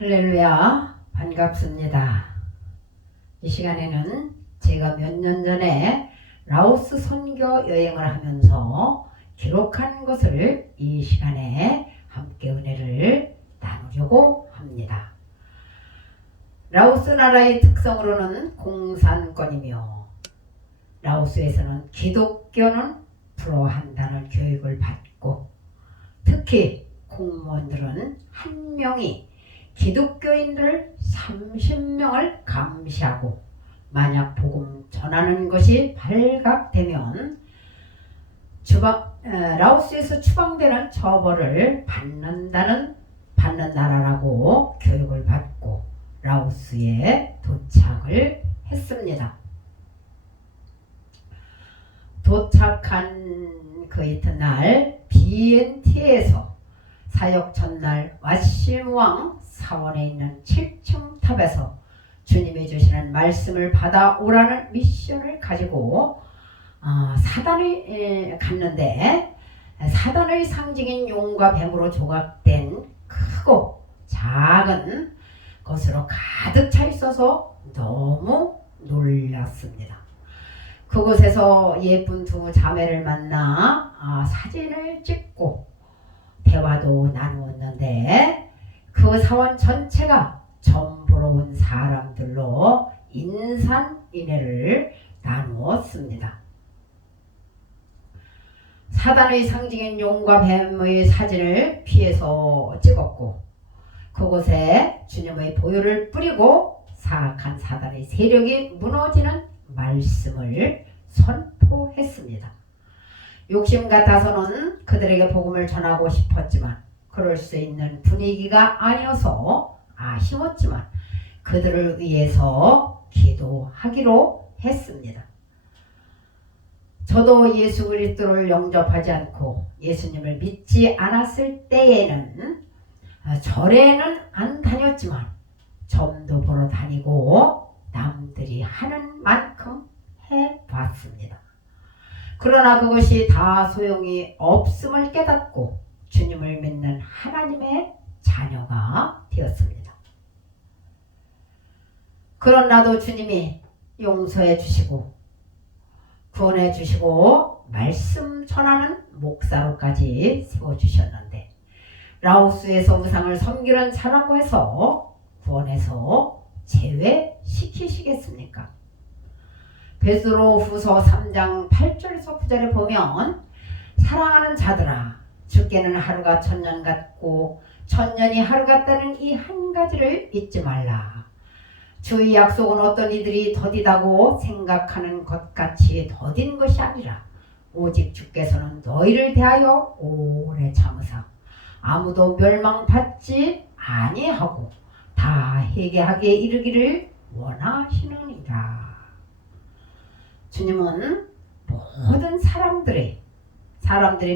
할렐루야, 반갑습니다. 이 시간에는 제가 몇 년 전에 라오스 선교 여행을 하면서 기록한 것을 이 시간에 함께 은혜를 나누려고 합니다. 라오스 나라의 특성으로는 공산권이며 라오스에서는 기독교는 불어한다는 교육을 받고 특히 공무원들은 한 명이 기독교인들 30명을 감시하고 만약 복음 전하는 것이 발각되면 라오스에서 추방되는 처벌을 받는 나라라고 교육을 받고 라오스에 도착을 했습니다. 도착한 그 이튿날 BNT에서 사역 전날 왓시무왕 사원에 있는 7층 탑에서 주님이 주시는 말씀을 받아오라는 미션을 가지고 사단이 갔는데 사단의 상징인 용과 뱀으로 조각된 크고 작은 것으로 가득 차 있어서 너무 놀랐습니다. 그곳에서 예쁜 두 자매를 만나 사진을 찍고 대화도 나누었는데 그 사원 전체가 점보러 온 사람들로 인산인해를 나누었습니다. 사단의 상징인 용과 뱀의 사진을 피해서 찍었고 그곳에 주님의 보혈을 뿌리고 사악한 사단의 세력이 무너지는 말씀을 선포했습니다. 욕심 같아서는 그들에게 복음을 전하고 싶었지만 그럴 수 있는 분위기가 아니어서 아쉬웠지만 그들을 위해서 기도하기로 했습니다. 저도 예수 그리스도를 영접하지 않고 예수님을 믿지 않았을 때에는 절에는 안 다녔지만 점도 보러 다니고 남들이 하는 만큼 해봤습니다. 그러나 그것이 다 소용이 없음을 깨닫고 주님을 믿는 하나님의 자녀가 되었습니다. 그런 나도 주님이 용서해 주시고 구원해 주시고 말씀 전하는 목사로까지 세워주셨는데 라오스에서 우상을 섬기는 자라고 해서 구원해서 제외시키시겠습니까? 베드로후서 3장 8절에서 9절에 보면 사랑하는 자들아 주께는 하루가 천년 같고 천년이 하루 같다는 이 한 가지를 잊지 말라. 주의 약속은 어떤 이들이 더디다고 생각하는 것 같이 더딘 것이 아니라 오직 주께서는 너희를 대하여 오래 참으사 아무도 멸망받지 아니하고 다 회개하게 이르기를 원하시느니라. 주님은 모든 사람들이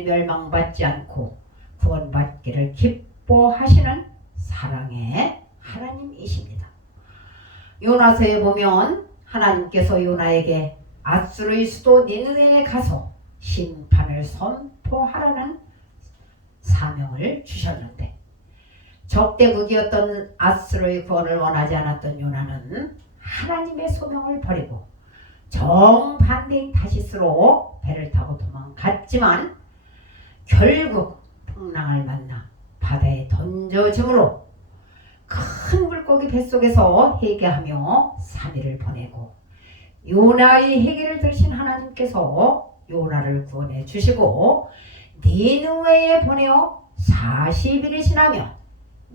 멸망받지 않고 구원받기를 기뻐하시는 사랑의 하나님이십니다. 요나서에 보면 하나님께서 요나에게 아수르의 수도 니느웨에 가서 심판을 선포하라는 사명을 주셨는데 적대국이었던 아수르의 구원을 원하지 않았던 요나는 하나님의 소명을 버리고 정반대인 다시스로 배를 타고 도망갔지만 결국 풍랑을 만나 바다에 던져짐으로 큰 물고기 뱃속에서 회개하며 3일을 보내고 요나의 회개를 들으신 하나님께서 요나를 구원해 주시고 니느웨에 보내어 40일이 지나면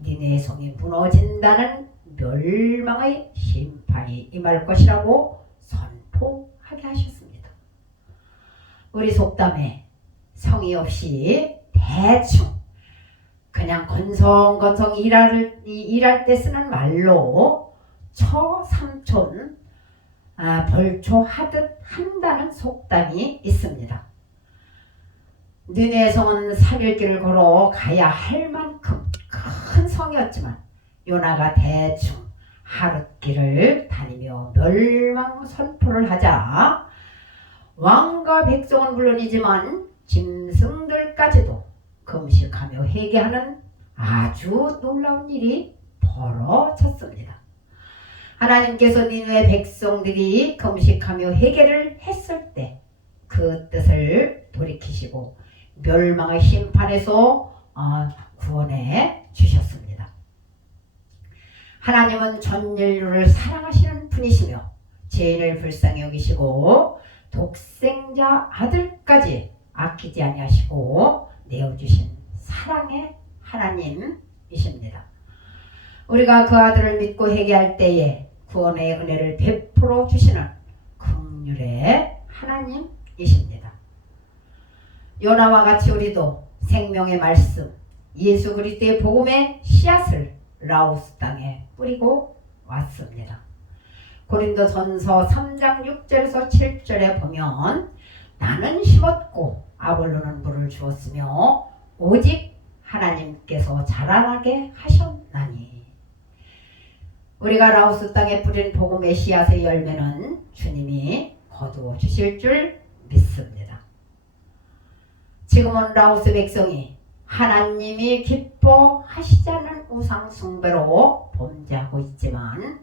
니느웨 성이 무너진다는 멸망의 심판이 임할 것이라고 선포하게 하셨습니다. 우리 속담에 성의 없이 대충 그냥 건성건성 일할 때 쓰는 말로 처삼촌 벌초하듯 한다는 속담이 있습니다. 니느웨 성은 3일길을 걸어 가야 할 만큼 큰 성이었지만 요나가 대충 하룻길을 다니며 멸망 선포를 하자 왕과 백성은 물론이지만 짐승들까지도 금식하며 회개하는 아주 놀라운 일이 벌어졌습니다. 하나님께서 니느웨 백성들이 금식하며 회개를 했을 때 그 뜻을 돌이키시고 멸망의 심판에서 구원해 주셨습니다. 하나님은 전 인류를 사랑하시는 분이시며 죄인을 불쌍히 여기시고 독생자 아들까지 아끼지 아니하시고 내어주신 사랑의 하나님이십니다. 우리가 그 아들을 믿고 회개할 때에 구원의 은혜를 베풀어 주시는 긍휼의 하나님이십니다. 요나와 같이 우리도 생명의 말씀 예수 그리스도의 복음의 씨앗을 라오스 땅에 뿌리고 왔습니다. 고린도전서 3장 6절에서 7절에 보면 나는 심었고 아볼로는 물을 주었으며 오직 하나님께서 자라나게 하셨나니. 우리가 라오스 땅에 뿌린 복음의 씨앗의 열매는 주님이 거두어 주실 줄 믿습니다. 지금은 라오스 백성이 하나님이 기뻐하시지 않는 우상 숭배로 범죄하고 있지만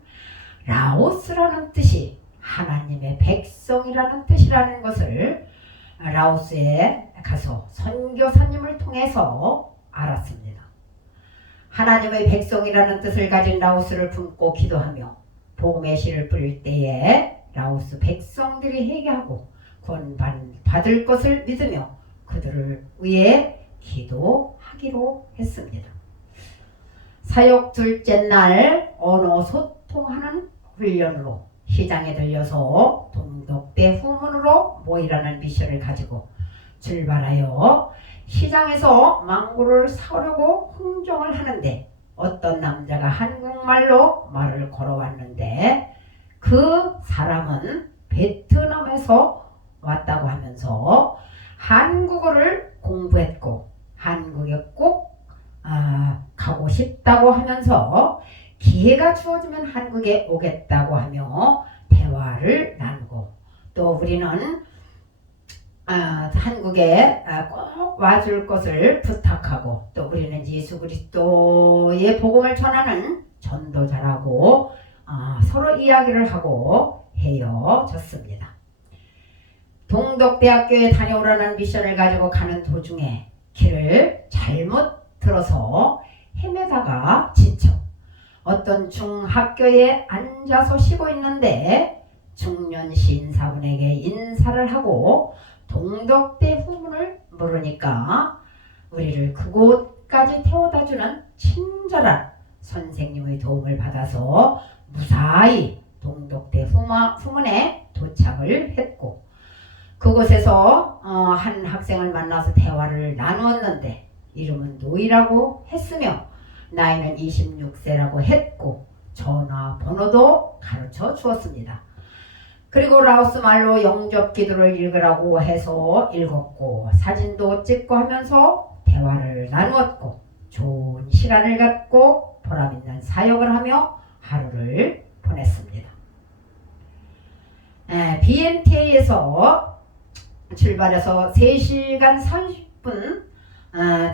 라오스라는 뜻이 하나님의 백성이라는 뜻이라는 것을 라오스에 가서 선교사님을 통해서 알았습니다. 하나님의 백성이라는 뜻을 가진 라오스를 품고 기도하며 복음의 씨를 뿌릴 때에 라오스 백성들이 회개하고 구원 받을 것을 믿으며 그들을 위해 기도하기로 했습니다. 사역 둘째 날 언어 소통하는 훈련으로 시장에 들려서 동독대 후문으로 모이라는 미션을 가지고 출발하여 시장에서 망고를 사오려고 흥정을 하는데 어떤 남자가 한국말로 말을 걸어왔는데 그 사람은 베트남에서 왔다고 하면서 한국어를 공부했고 한국에 꼭 가고 싶다고 하면서 기회가 주어지면 한국에 오겠다고 하며 대화를 나누고 또 우리는 한국에 꼭 와줄 것을 부탁하고 또 우리는 예수 그리스도의 복음을 전하는 전도자라고 서로 이야기를 하고 헤어졌습니다. 동덕대학교에 다녀오라는 미션을 가지고 가는 도중에 길을 잘못 들어서 헤매다가 지쳐 어떤 중학교에 앉아서 쉬고 있는데 중년 신사분에게 인사를 하고 동덕대 후문을 물으니까 우리를 그곳까지 태워다주는 친절한 선생님의 도움을 받아서 무사히 동덕대 후문에 도착을 했고 그곳에서 한 학생을 만나서 대화를 나누었는데 이름은 노이라고 했으며 나이는 26세라고 했고 전화번호도 가르쳐 주었습니다. 그리고 라오스 말로 영접 기도를 읽으라고 해서 읽었고 사진도 찍고 하면서 대화를 나누었고 좋은 시간을 갖고 보람있는 사역을 하며 하루를 보냈습니다. BMTA에서 출발해서 3시간 30분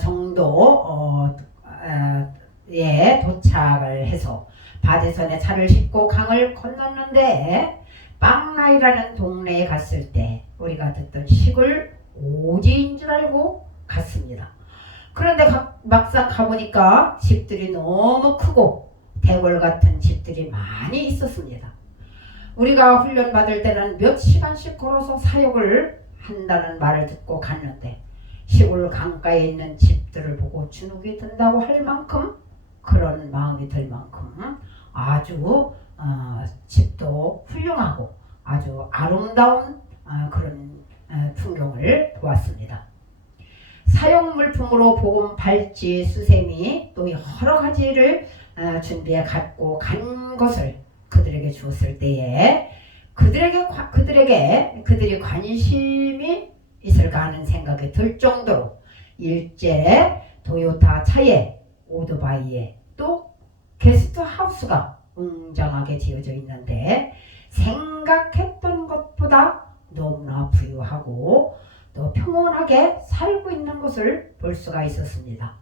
정도에 도착을 해서 바대선에 차를 싣고 강을 건넜는데 빵라이라는 동네에 갔을 때 우리가 듣던 시골 오지인 줄 알고 갔습니다. 그런데 막상 가보니까 집들이 너무 크고 대궐 같은 집들이 많이 있었습니다. 우리가 훈련 받을 때는 몇 시간씩 걸어서 사역을 한다는 말을 듣고 갔는데 시골 강가에 있는 집들을 보고 주눅이 든다고 할 만큼 그런 마음이 들 만큼 아주 집도 훌륭하고 아주 아름다운 그런 풍경을 보았습니다. 사용 물품으로 복음 발찌, 수세미 또 여러 가지를 준비해 갖고 간 것을 그들에게 주었을 때에 그들이 관심이 있을까 하는 생각이 들 정도로 일제 도요타 차에 오토바이에 또 게스트하우스가 웅장하게 지어져 있는데 생각했던 것보다 너무나 부유하고 또 평온하게 살고 있는 것을 볼 수가 있었습니다.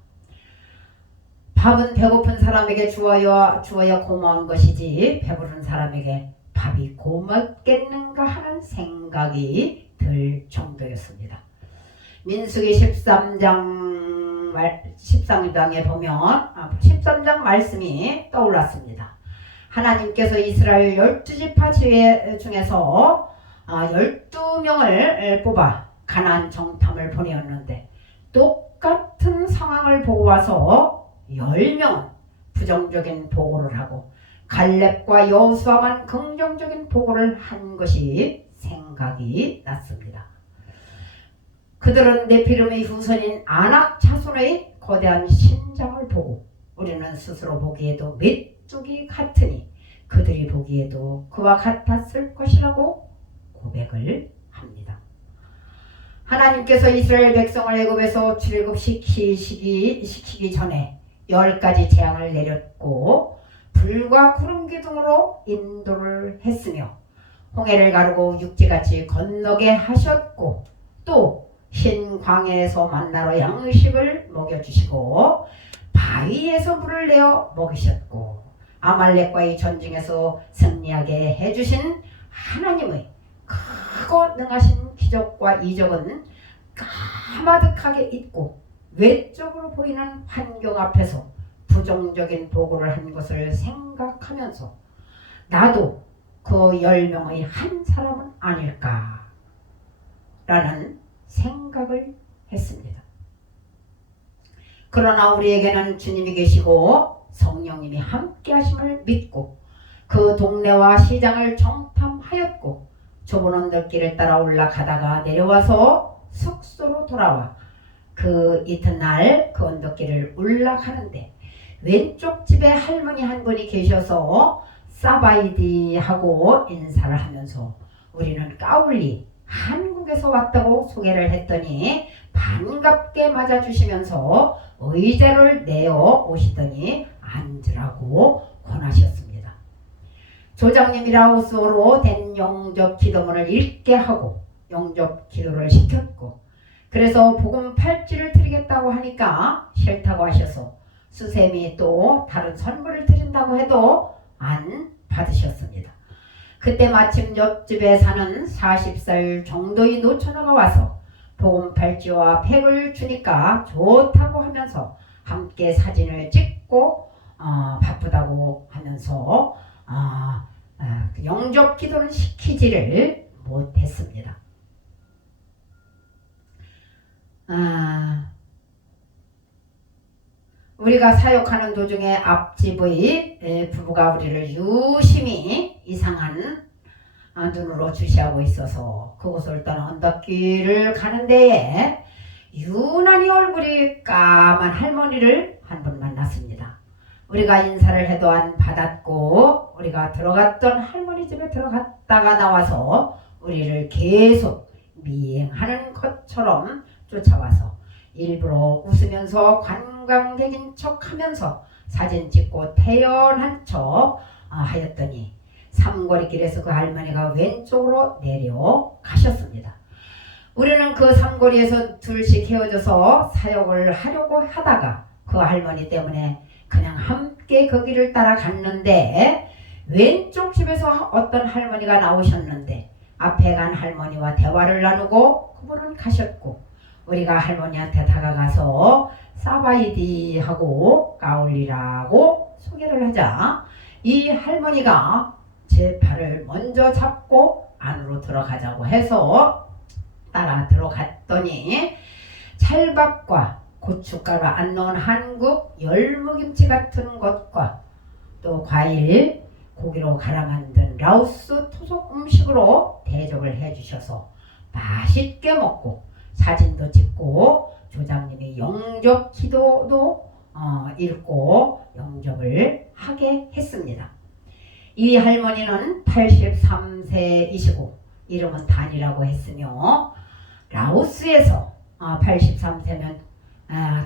밥은 배고픈 사람에게 주어야 고마운 것이지 배부른 사람에게 밥이 고맙겠는가 하는 생각이 들 정도였습니다. 민수기 13장에 보면 13장 말씀이 떠올랐습니다. 하나님께서 이스라엘 12지파 지회 중에서 12명을 뽑아 가나안 정탐을 보내었는데 똑같은 상황을 보고 와서 10명은 부정적인 보고를 하고 갈렙과 여호수아만 긍정적인 보고를 한 것이 생각이 났습니다. 그들은 네피림의 후손인 아낙 자손의 거대한 신장을 보고 우리는 스스로 보기에도 메뚜기 같으니 그들이 보기에도 그와 같았을 것이라고 고백을 합니다. 하나님께서 이스라엘 백성을 애굽에서 출애굽시키기 전에 10가지 재앙을 내렸고 불과 구름 기둥으로 인도를 했으며 홍해를 가르고 육지같이 건너게 하셨고 또 흰 광야에서 만나러 양식을 먹여주시고 바위에서 물을 내어 먹이셨고 아말렉과의 전쟁에서 승리하게 해주신 하나님의 크고 능하신 기적과 이적은 까마득하게 잊고 외적으로 보이는 환경 앞에서 부정적인 보고를 한 것을 생각하면서 나도 그 10명의 한 사람은 아닐까 라는 생각을 했습니다. 그러나 우리에게는 주님이 계시고 성령님이 함께 하심을 믿고 그 동네와 시장을 정탐하였고 좁은 언덕길을 따라 올라가다가 내려와서 숙소로 돌아와 그 이튿날 그 언덕길을 올라가는데 왼쪽 집에 할머니 한 분이 계셔서 사바이디하고 인사를 하면서 우리는 까울리 한국에서 왔다고 소개를 했더니 반갑게 맞아주시면서 의자를 내어 오시더니 앉으라고 권하셨습니다. 조장님이라 우스어로 된 영접 기도문을 읽게 하고 영접 기도를 시켰고 그래서 복음 팔찌를 드리겠다고 하니까 싫다고 하셔서 수세미 또 다른 선물을 드린다고 해도 안 받으셨습니다. 그때 마침 옆집에 사는 40살 정도의 노처녀가 와서 복음 팔찌와 팩을 주니까 좋다고 하면서 함께 사진을 찍고 바쁘다고 하면서 영접 기도를 시키지를 못했습니다. 우리가 사역하는 도중에 앞집의 부부가 우리를 유심히 이상한 눈으로 주시하고 있어서 그곳을 떠나 언덕길을 가는 데에 유난히 얼굴이 까만 할머니를 한 분 만났습니다. 우리가 인사를 해도 안 받았고 우리가 들어갔던 할머니 집에 들어갔다가 나와서 우리를 계속 미행하는 것처럼 쫓아와서 일부러 웃으면서 관광객인 척 하면서 사진 찍고 태연한 척 하였더니 삼거리길에서 그 할머니가 왼쪽으로 내려가셨습니다. 우리는 그 삼거리에서 둘씩 헤어져서 사역을 하려고 하다가 그 할머니 때문에 그냥 함께 그 길을 따라갔는데 왼쪽 집에서 어떤 할머니가 나오셨는데 앞에 간 할머니와 대화를 나누고 그분은 가셨고 우리가 할머니한테 다가가서 사바이디하고 까울리라고 소개를 하자 이 할머니가 제 팔을 먼저 잡고 안으로 들어가자고 해서 따라 들어갔더니 찰밥과 고춧가루 안 넣은 한국 열무김치 같은 것과 또 과일, 고기로 갈아 만든 라오스 토속 음식으로 대접을 해주셔서 맛있게 먹고 사진도 찍고 조장님이 영접 기도도 읽고 영접을 하게 했습니다. 이 할머니는 83세이시고 이름은 단이라고 했으며 라오스에서 83세면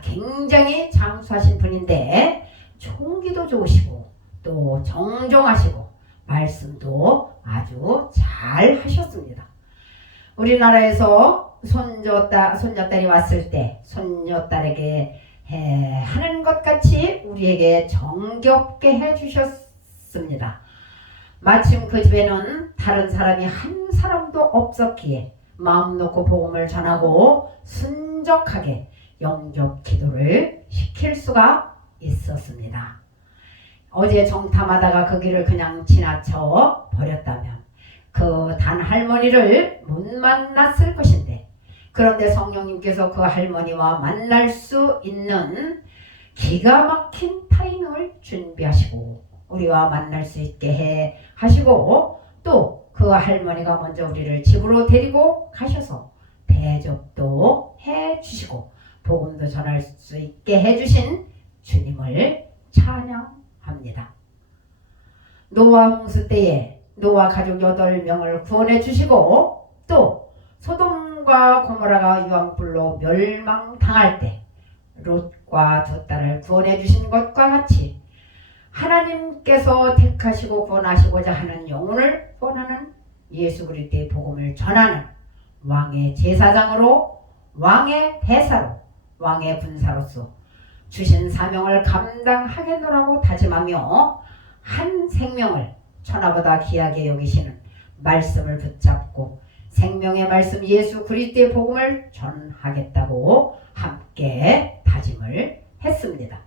굉장히 장수하신 분인데 총기도 좋으시고 또 정정하시고 말씀도 아주 잘 하셨습니다. 우리나라에서 손녀딸이 왔을 때 손녀딸에게 하는 것 같이 우리에게 정겹게 해주셨습니다. 마침 그 집에는 다른 사람이 한 사람도 없었기에 마음 놓고 복음을 전하고 순적하게 영접 기도를 시킬 수가 있었습니다. 어제 정탐하다가 그 길을 그냥 지나쳐 버렸다면 그 단 할머니를 못 만났을 것인데, 그런데 성령님께서 그 할머니와 만날 수 있는 기가 막힌 타이밍을 준비하시고 우리와 만날 수 있게 해 하시고, 또 그 할머니가 먼저 우리를 집으로 데리고 가셔서 대접도 해 주시고 복음도 전할 수 있게 해 주신 주님을 찬양합니다. 노아 홍수 때에 노아 가족 8명을 구원해 주시고, 또 소돔과 고모라가 유황불로 멸망당할 때 롯과 두 딸을 구원해 주신 것과 같이 하나님께서 택하시고 구원하시고자 하는 영혼을 구원하는 예수 그리스도의 복음을 전하는 왕의 제사장으로, 왕의 대사로, 왕의 군사로서 주신 사명을 감당하겠노라고 다짐하며 한 생명을 천하보다 귀하게 여기시는 말씀을 붙잡고 생명의 말씀 예수 그리스도의 복음을 전하겠다고 함께 다짐을 했습니다.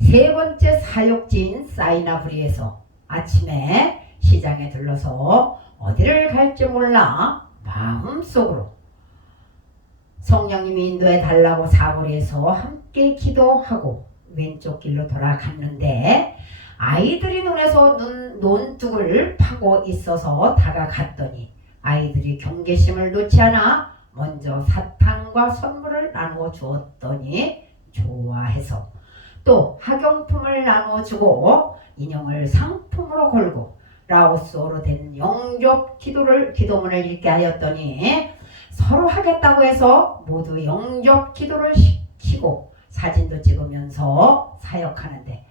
세 번째 사역지인 사이나브리에서 아침에 시장에 들러서 어디를 갈지 몰라 마음속으로 성령님이 인도해 달라고 사거리에서 함께 기도하고 왼쪽 길로 돌아갔는데, 아이들이 눈에서 논둑을 파고 있어서 다가갔더니 아이들이 경계심을 놓지 않아 먼저 사탕과 선물을 나누어 주었더니 좋아해서 또 학용품을 나눠주고 인형을 상품으로 걸고 라오스어로 된 영접 기도문을 읽게 하였더니 서로 하겠다고 해서 모두 영접 기도를 시키고 사진도 찍으면서 사역하는데,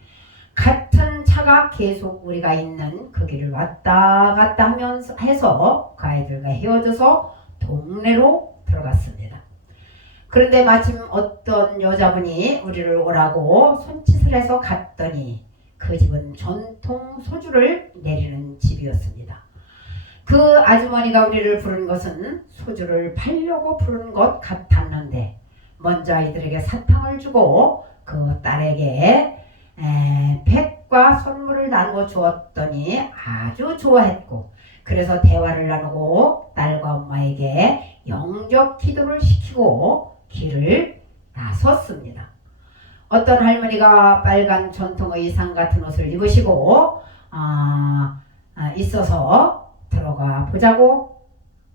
같은 차가 계속 우리가 있는 그 길을 왔다 갔다 하면서 해서 그 아이들과 헤어져서 동네로 들어갔습니다. 그런데 마침 어떤 여자분이 우리를 오라고 손짓을 해서 갔더니 그 집은 전통 소주를 내리는 집이었습니다. 그 아주머니가 우리를 부른 것은 소주를 팔려고 부른 것 같았는데, 먼저 아이들에게 사탕을 주고 그 딸에게 팩과 선물을 나누어 주었더니 아주 좋아했고, 그래서 대화를 나누고 딸과 엄마에게 영접 기도를 시키고 길을 나섰습니다. 어떤 할머니가 빨간 전통 의상 같은 옷을 입으시고 있어서 들어가 보자고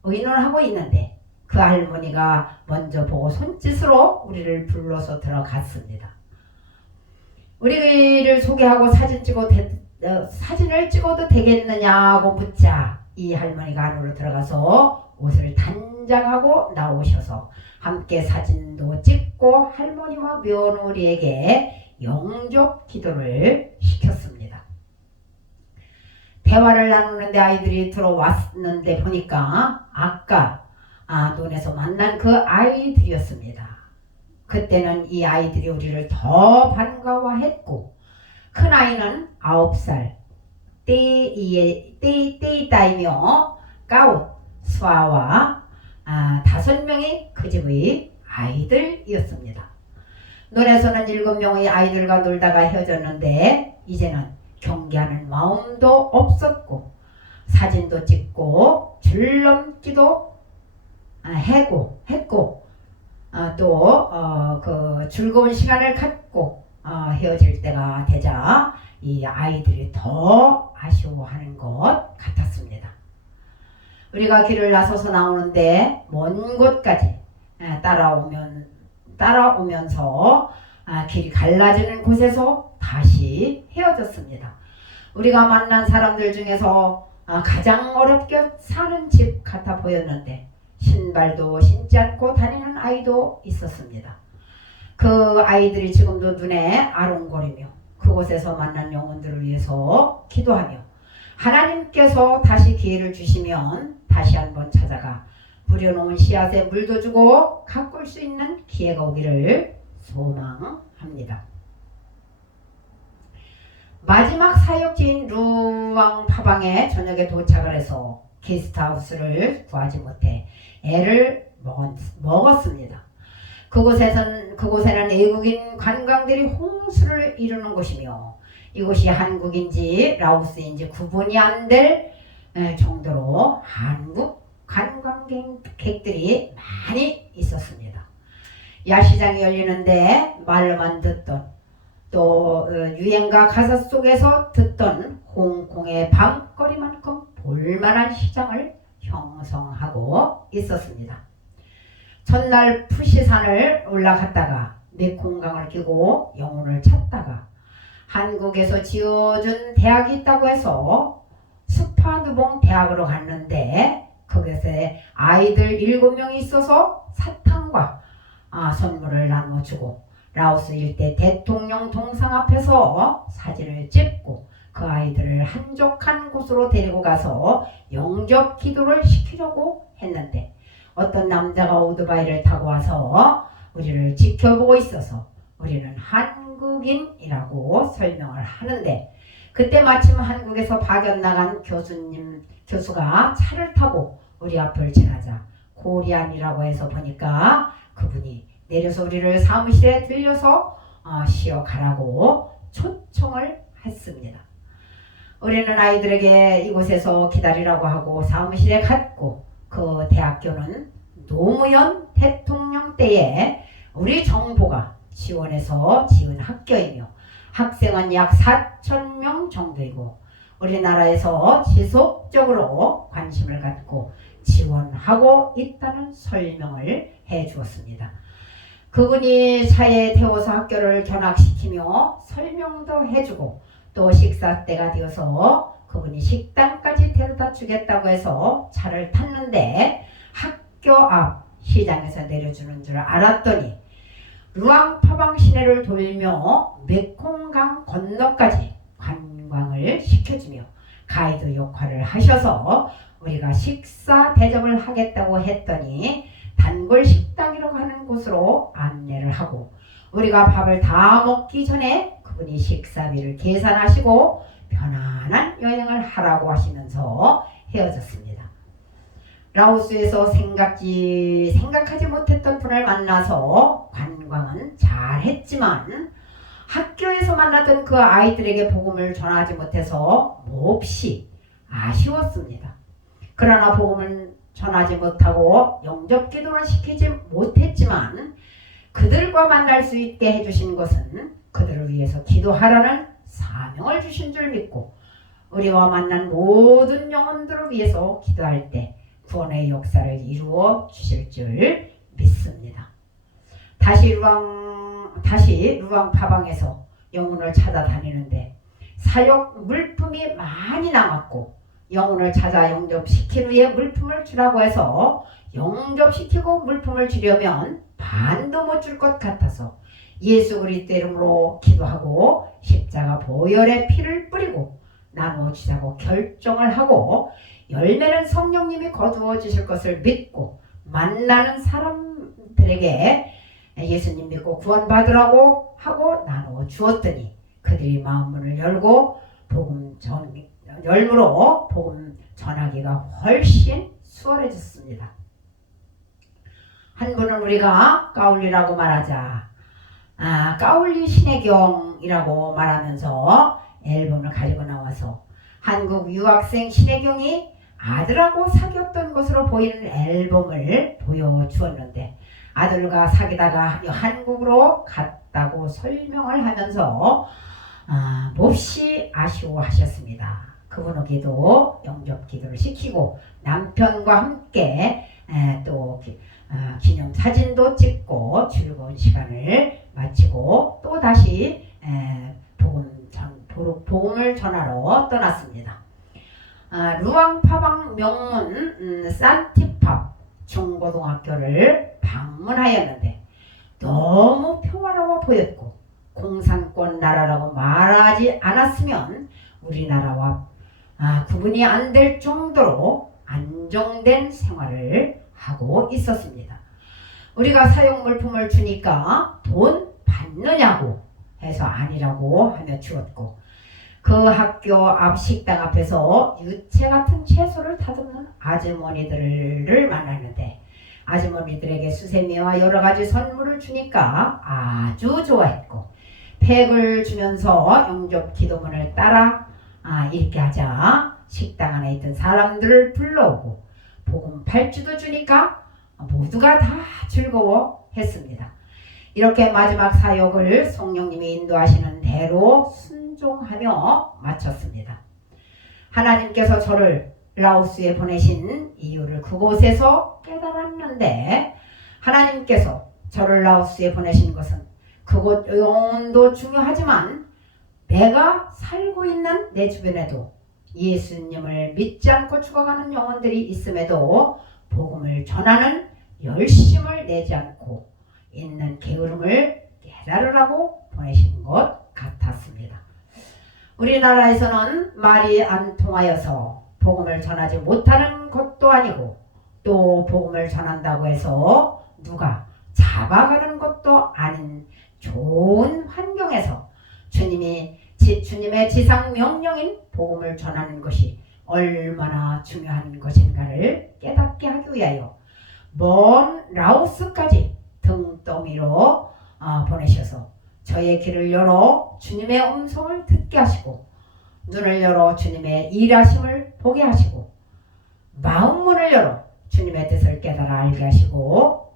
의논하고 있는데, 그 할머니가 먼저 보고 손짓으로 우리를 불러서 들어갔습니다. 우리를 소개하고 사진을 찍어도 되겠느냐고 묻자 이 할머니가 안으로 들어가서 옷을 단장하고 나오셔서 함께 사진도 찍고 할머니와 며느리에게 영접 기도를 시켰습니다. 대화를 나누는데 아이들이 들어왔는데 보니까 아까 논에서 만난 그 아이들이었습니다. 그때는 이 아이들이 우리를 더 반가워했고, 큰 아이는 9살 떼이따이며 까웃 수아와 5명이 그 집의 아이들이었습니다. 논에서는 7명의 아이들과 놀다가 헤어졌는데 이제는 경계하는 마음도 없었고 사진도 찍고 줄넘기도 했고 또 그 즐거운 시간을 갖고 헤어질 때가 되자 이 아이들이 더 아쉬워하는 것 같았습니다. 우리가 길을 나서서 나오는데 먼 곳까지 따라오면서 길이 갈라지는 곳에서 다시 헤어졌습니다. 우리가 만난 사람들 중에서 가장 어렵게 사는 집 같아 보였는데 신발도 신지 않고 다니는 아이도 있었습니다. 그 아이들이 지금도 눈에 아른거리며 그곳에서 만난 영혼들을 위해서 기도하며 하나님께서 다시 기회를 주시면 다시 한번 찾아가 부려놓은 씨앗에 물도 주고 가꿀 수 있는 기회가 오기를 소망합니다. 마지막 사역지인 루앙 파방에 저녁에 도착을 해서 게스트하우스를 구하지 못해 애를 먹었습니다. 그곳에는 외국인 관광들이 홍수를 이루는 곳이며 이곳이 한국인지 라오스인지 구분이 안 될 정도로 한국 관광객들이 많이 있었습니다. 야시장이 열리는데 말로만 듣던 또 유행가 가사 속에서 듣던 홍콩의 밤거리만큼 볼만한 시장을 형성하고 있었습니다. 첫날 푸시산을 올라갔다가 메콩강을 끼고 영혼을 찾다가 한국에서 지어준 대학이 있다고 해서 스파누봉 대학으로 갔는데 그곳에 아이들 7명이 있어서 사탕과 선물을 나눠주고 라오스 일대 대통령 동상 앞에서 사진을 찍고 그 아이들을 한적한 곳으로 데리고 가서 영접 기도를 시키려고 했는데 어떤 남자가 오토바이를 타고 와서 우리를 지켜보고 있어서 우리는 한국인이라고 설명을 하는데 그때 마침 한국에서 파견 나간 교수가 차를 타고 우리 앞을 지나자 코리안이라고 해서 보니까 그분이 내려서 우리를 사무실에 들려서 쉬어 가라고 초청을 했습니다. 우리는 아이들에게 이곳에서 기다리라고 하고 사무실에 갔고 그 대학교는 노무현 대통령 때에 우리 정부가 지원해서 지은 학교이며 학생은 약 4,000명 정도이고 우리나라에서 지속적으로 관심을 갖고 지원하고 있다는 설명을 해 주었습니다. 그분이 차에 태워서 학교를 견학시키며 설명도 해주고 또 식사 때가 되어서 그분이 식당까지 데려다 주겠다고 해서 차를 탔는데 학교 앞 시장에서 내려주는 줄 알았더니 루앙파방 시내를 돌며 메콩강 건너까지 관광을 시켜주며 가이드 역할을 하셔서 우리가 식사 대접을 하겠다고 했더니 단골 식당이라고 하는 곳으로 안내를 하고 우리가 밥을 다 먹기 전에 그분이 식사비를 계산하시고 편안한 여행을 하라고 하시면서 헤어졌습니다. 라오스에서 생각하지 못했던 분을 만나서 관광은 잘했지만 학교에서 만나던 그 아이들에게 복음을 전하지 못해서 몹시 아쉬웠습니다. 그러나 복음을 전하지 못하고 영접 기도를 시키지 못했지만 그들과 만날 수 있게 해주신 것은 그들을 위해서 기도하라는 사명을 주신 줄 믿고 우리와 만난 모든 영혼들을 위해서 기도할 때 구원의 역사를 이루어 주실 줄 믿습니다. 다시 루앙 파방에서 영혼을 찾아다니는데 사역 물품이 많이 남았고 영혼을 찾아 영접시킨 후에 물품을 주라고 해서 영접시키고 물품을 주려면 반도 못 줄 것 같아서 예수 그리스도 이름으로 기도하고 십자가 보혈의 피를 뿌리고 나누어 주자고 결정을 하고 열매는 성령님이 거두어 주실 것을 믿고 만나는 사람들에게 예수님 믿고 구원받으라고 하고 나누어 주었더니 그들이 마음문을 열고 복음 전하기가 훨씬 수월해졌습니다. 한 분은 우리가 까울리라고 말하자 까울리 신혜경이라고 말하면서 앨범을 가지고 나와서 한국 유학생 신혜경이 아들하고 사귀었던 것으로 보이는 앨범을 보여주었는데 아들과 사귀다가 한국으로 갔다고 설명을 하면서 몹시 아쉬워하셨습니다. 그분에게도 영접 기도를 시키고 남편과 함께 또 기념사진도 찍고 즐거운 시간을 마치고 또 다시 복음을 전하러 떠났습니다. 루앙파방 명문 산티팝 중고등학교를 방문하였는데 너무 평화로워 보였고 공산권 나라라고 말하지 않았으면 우리나라와 구분이 안 될 정도로 안정된 생활을 하고 있었습니다. 우리가 사용물품을 주니까 돈 받느냐고 해서 아니라고 하며 주었고, 그 학교 앞 식당 앞에서 유채 같은 채소를 다듬는 아주머니들을 만났는데, 아주머니들에게 수세미와 여러 가지 선물을 주니까 아주 좋아했고, 팩을 주면서 영접 기도문을 따라 읽게 하자 식당 안에 있던 사람들을 불러오고 복음 팔찌도 주니까 모두가 다 즐거워했습니다. 이렇게 마지막 사역을 성령님이 인도하시는 대로 순종하며 마쳤습니다. 하나님께서 저를 라오스에 보내신 이유를 그곳에서 깨달았는데, 하나님께서 저를 라오스에 보내신 것은 그곳 영혼도 중요하지만 내가 살고 있는 내 주변에도 예수님을 믿지 않고 죽어가는 영혼들이 있음에도 복음을 전하는 열심을 내지 않고 있는 게으름을 깨달으라고 보내신 것 같았습니다. 우리나라에서는 말이 안 통하여서 복음을 전하지 못하는 것도 아니고, 또 복음을 전한다고 해서 누가 잡아가는 것도 아닌 좋은 환경에서 주님의 지상 명령인 복음을 전하는 것이 얼마나 중요한 것인가를 깨닫게 하기 위하여 먼 라오스까지 등떠미로 보내셔서 저의 귀를 열어 주님의 음성을 듣게 하시고, 눈을 열어 주님의 일하심을 보게 하시고, 마음문을 열어 주님의 뜻을 깨달아 알게 하시고,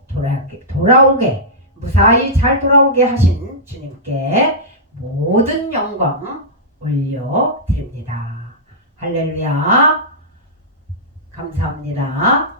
돌아오게 무사히 잘 돌아오게 하신 주님께 모든 영광 올려드립니다. 할렐루야. 감사합니다.